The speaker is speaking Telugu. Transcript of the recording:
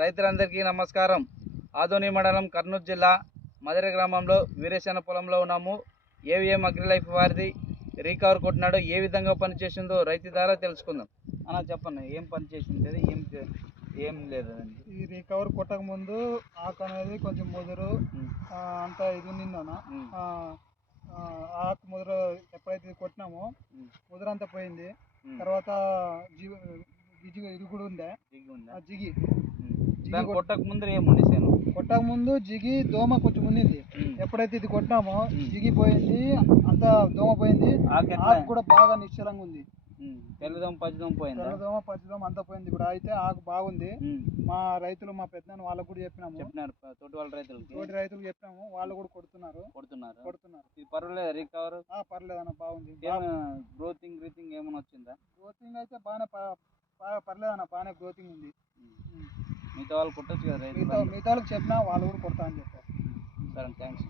రైతులందరికీ నమస్కారం. ఆదోని మండలం కర్నూలు జిల్లా మదిర గ్రామంలో వీరేశన్న పొలంలో ఉన్నాము. ఏవిఎం అగ్రిలైఫ్ వారిది రీకవర్ కొట్టినాడు. ఏ విధంగా పనిచేసిందో రైతు ద్వారా తెలుసుకుందాం. అన్న చెప్పండి, ఏం పని చేసింది, ఏం లేదండి. ఈ రీకవర్ కొట్టక ముందు ఆకు అనేది కొంచెం ముదురు అంతా ఇది ఉండిందన్న. ఆకు ముదురు ఎప్పుడైతే ఇది కొట్టినామో ముదురు అంతా పోయింది. తర్వాత ఇది కూడా ఉండే జిగి కొట్టక ముందు ఏముంది సేను? కొట్టక ముందు జిగి దోమ కొంచెం ఉండింది. ఎప్పుడైతే ఇది కొట్టినామో జిగి పోయింది, అంతా దోమ పోయింది. ఆకు కూడా బాగా నిశ్చలంగా ఉంది. తెల్లదోమ పచ్చిదోమ పోయింది. తెల్లదోమ పచ్చిదోమ అంతా పోయింది. ఇప్పుడు అయితే ఆకు బాగుంది. మా రైతులు, మా పెద్దనాన్న వాళ్ళకు కూడా చెప్పినారు, తోటి వాళ్ళ రైతులకి, తోటి రైతులకు చెప్పినాము. వాళ్ళు కూడా కొడుతున్నారు. ఇది పర్వాలేదు, రికవర్ పర్లేదు అన్న, బాగుంది. గ్రోతింగ్ ఏమైనా వచ్చిందా? గ్రోతింగ్ అయితే బాగానే పర్లేదు అన్న, బాగానే గ్రోతింగ్ ఉంది. మిగతా వాళ్ళు కొట్టచ్చు కదా, మిగతా వాళ్ళకి చెప్పినా వాళ్ళు కూడా కొడతా అని చెప్పారు. సరే, థ్యాంక్స్.